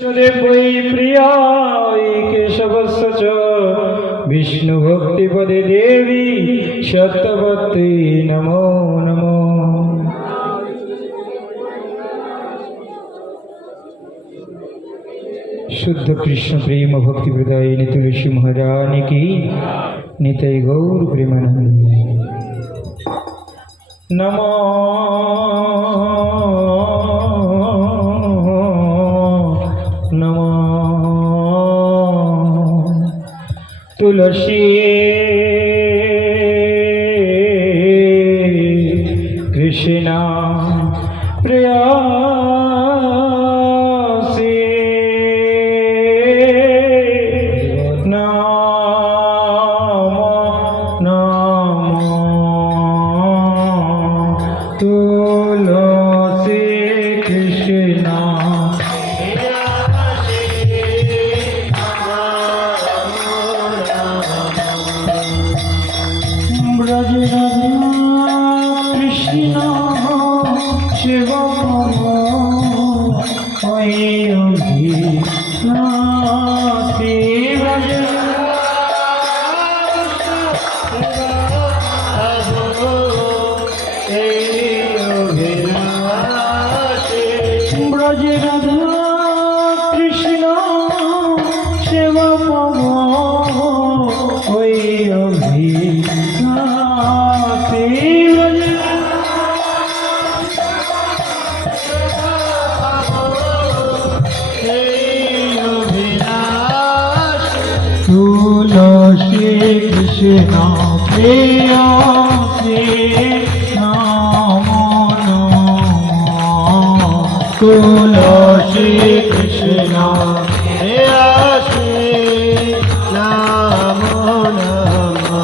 देवै प्रियाय केशवस्य च विष्णुभक्तिपदे देवी सत्यवती नमो नमो। शुद्ध कृष्ण प्रेम भक्ति प्रदायिनी तुलसी महारानी की निताय गौर प्रेमानंदी नमो नमो। तुलसी कृष्ण प्रेयसी नमो नमो। तुलसी कृष्ण ब्रज कृष्ण शिव ब्रज कृष्ण शिव तुलसी कृष्ण प्रेयसी नमो नमो। तुलसी कृष्ण प्रेयसी नमो नमो।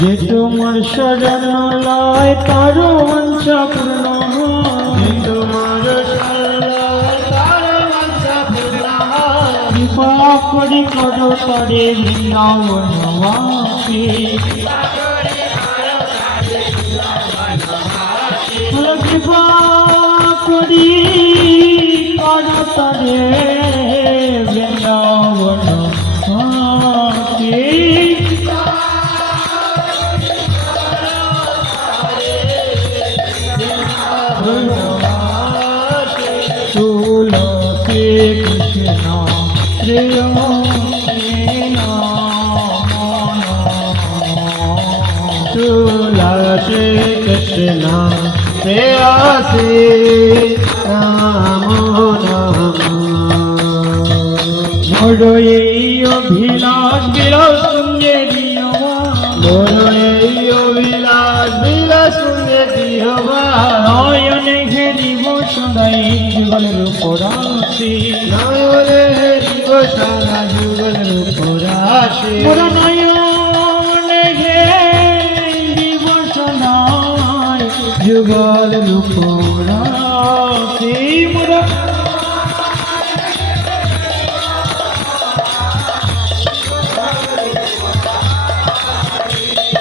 जे तुम्हार शरण लय तारो वांछा पूर्ण, जे तुम्हार शरण लय तारो वांछा पूर्ण। कृपा करि करो तारे वृंदावनवासी, कृपा करि करो तारे वृंदावनवासी। तुलसी कृष्ण प्रेयसी नमो नमो। तुलसी कृष्ण प्रेयसी नमो नमो। मोर এই অভিলাষ বিলাস শুনে দিও, মোর এই অভিলাষ বিলাস শুনে দিও। নয়নে ঘেরিব সদাই যুগলের উপরাশি, নয়নে ঘেরিব সদা যুগলের উপরাশি। মোর নয়নে ঘেরিব সদাই যুগলের উপরাশি। মোর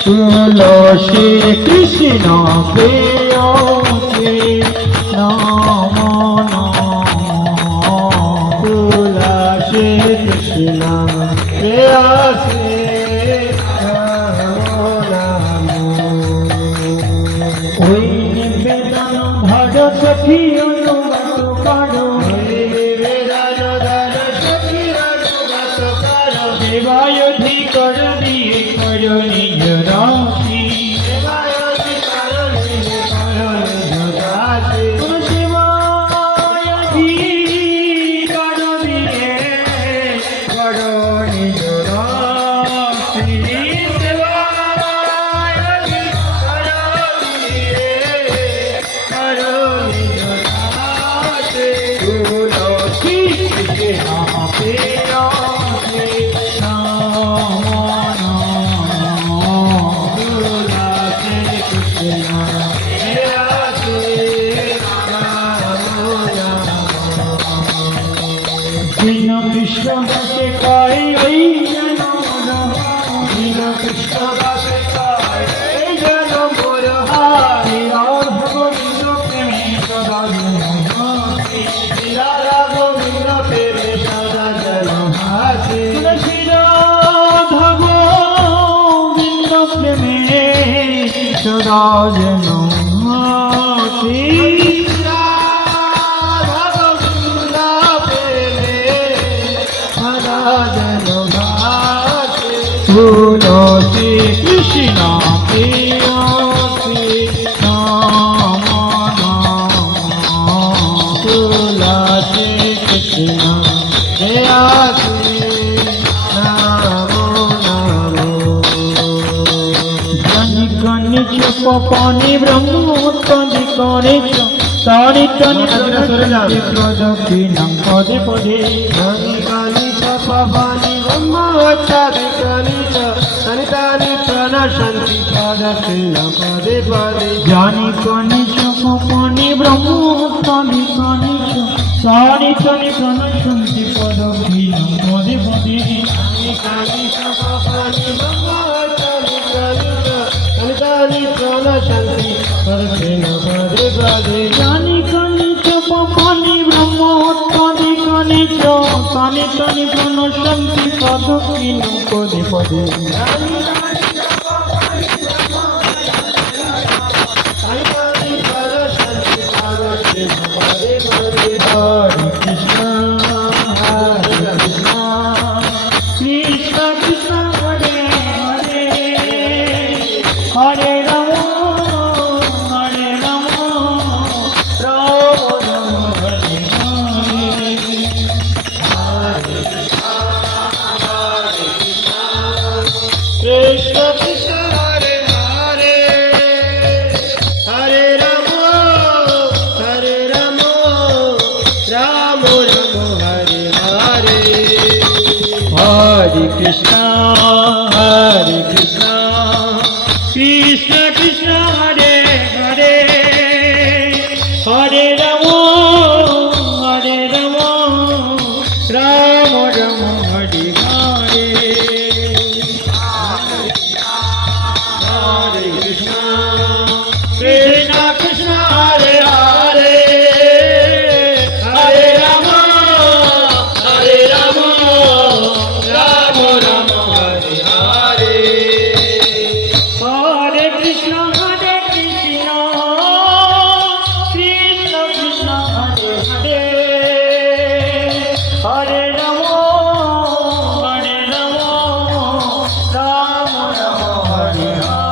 तुलसी कृष्ण प्रेयसी नमो नमो। तुलसी कृष्ण प्रेयसी नमो नमो। ओई निवेदन धर सखी अनुगत करो, ओई निवेदन धर सखी अनुगत करो। सेवायधि कर दिए करो निज राशि, सेवायधि करो निज राशि। सेवायधि करो दिए करो निज राशि, सेवायधि करो दिए करो निज राशि। तुलसी कृष्ण प्रेयसी नमो नमो। तुलसी कृष्ण प्रेयसी नमो नमो। दीन कृष्ण दासे काई दीन कृष्ण दासे काई जन मोर हारी। और भगवती प्रेमी सदा রাজন তুলসী কৃষ্ণ প্রিয়সী নাম তুলসী কৃষ্ণ প্রিয়সী নাম জনিকনিচ পপনি ব্রহ্মোত্তনি করেছ তারি তনি প্রদক্ষিণাং পদে পদে জনিকনিচ পপনি ব্রহ্মোত্তনি করেছ তারি তনি প্রণশন্তি প্রদক্ষিণাং পদে পদে জনিকনিচ পপনি ব্রহ্মোত্তনি করেছ তারি তনি প্রণশন্তি প্রদক্ষিণাং পদে পদে জনিকনিচ পপনি ব্রহ্মোত্তনি করেছ তারি প্রণশন্তি প্রদক্ষিণাং পদে পদে জনিকনিচ পপনি ব্রহ্মোত্তনি করেছ তারি তনি প্রণশন্তি প্রদক্ষিণাং পদে পদে Hare Krishna, Hare Krishna, Krishna Krishna, Hare Hare, Hare Rama, Hare Rama, Rama Rama, Hare Hare, Hare Krishna, Krishna Krishna, Hare Hare, Hare Rama, Hare Rama, Rama Rama, Hare Hare, Hare Krishna, Hare Krishna, Krishna Krishna, Hare Hare, Hare Rama, Hare Rama, Rama Rama, Hare Hare, Hare Krishna, Krishna Krishna, Hare Hare, Hare Rama, Hare Rama, Rama Rama, Hare Hare, Hare Krishna, Hare Krishna, Krishna Krishna, Hare Hare, Hare Rama, Hare Rama, Rama Rama, Hare Hare.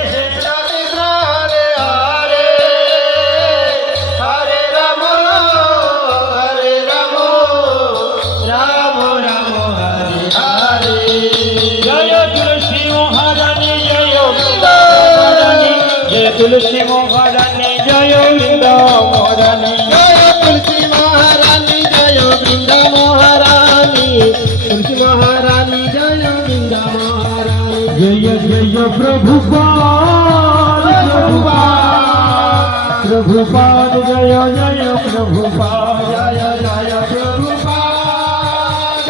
Krishna Krishna, Hare Hare, Hare Rama, Hare Rama, Rama Rama, Hare Hare. Jaya Tulsi Maharani, Jaya Vrinda Maharani, Jaya Tulsi Maharani, Jaya Vrinda Maharani, Jaya Tulsi Maharani, Jaya Vrinda Maharani, Tulsi Maharani, Jaya Vrinda Maharani. Jaya Jaya Prabhupada, Prabhupada, Prabhupada, Jaya Jaya Prabhupada, Jaya Jaya Prabhupada,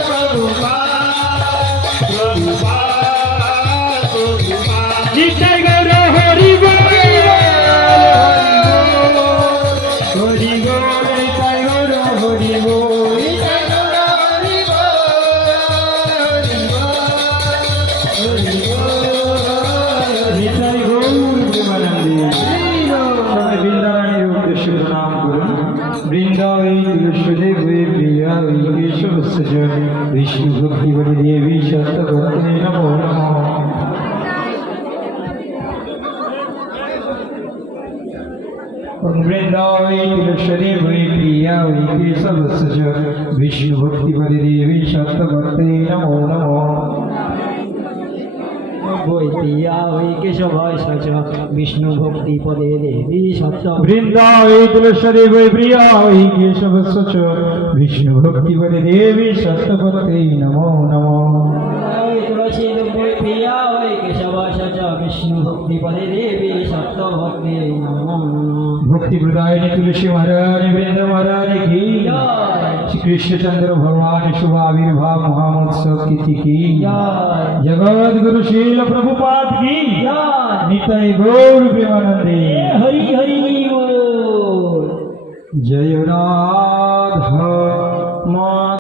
Prabhupada, Prabhupada, Prabhupada. Jai Gaura Hari Bol, Hari Bol, Jai Gaura Hari Bol, Jai Gaura Hari Bol, Hari Bol, Hari Bol, Jai Gaura Premanande. সবাই বৃন্দাবনের উদ্দেশ্যে প্রণাম করুন। বৃন্দাবী তুলসীদেবী প্রিয়া কেশবস্য বিষ্ণু ভক্তি দেবী সত্যভক্তি নমো নমঃ। বৃন্দাবী তুলসীদেবী প্রিয়া কেশবস্য বিষ্ণু ভক্তি দেবী সত্যভক্তি নমো নমঃ। প্রিয়া ওই কেশবায় সচ বিষ্ণু ভক্তি পদে দেবী সত্য বৃন্দাবী তুলসীদেবী প্রিয়া কেশবস্য বিষ্ণু ভক্তি দেবী সত্যভক্তি নমো নমঃ। তুলসী দেবী প্রিয়া ওই কেশবায় সচ বিষ্ণু ভক্তি পদে দেবী সত্য ভক্তি নমো নমঃ। भक्ति प्रदायिनी तुलसी महारानी वृंदा महारानी की श्री कृष्णचंद्र भगवान शुभ आविर्भाव महामहोत्सव तिथि की जगत गुरु शील प्रभुपाद की निताय गौर प्रेमानंदे हरि हरि बोल। जय राम।